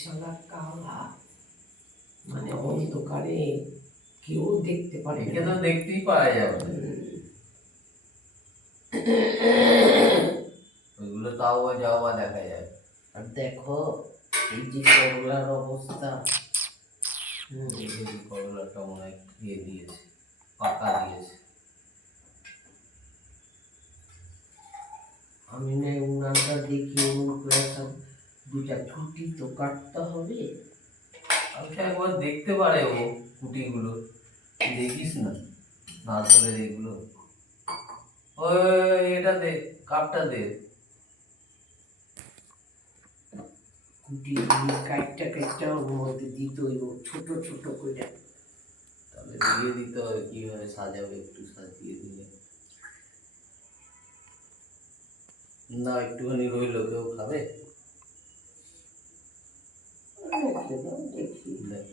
শালা কালা, মানে অন্ধকারে কেউ দেখতে পারে একে না। তো দেখতেই পাওয়া যাবে, ওইগুলো তাও যাওয়া দেখা যায়। আর দেখো এই যে করলার অবস্থা, এই করলাটা মনে হয় ইয়ে দিয়েছে, পাকা দিয়েছে। আমি না উনানটা দেখি এমন করে সব দুটা ছুটি তো কাটতে হবে। আচ্ছা একবার দেখতে পারে ও কুটিগুলো, দেখিস না, না ধরে এগুলো। ওই এটা দে, কাপটা দে। কুটি কাটটা কাটটা ওর মধ্যে দিতে হইব ছোট ছোট করে। তাহলে দিয়ে দিতে হবে, কিভাবে সাজাবে একটু সাজিয়ে দিলে। না একটুখানি রইলো, কেউ খাবে? রেখে দাও দেখি। দেখ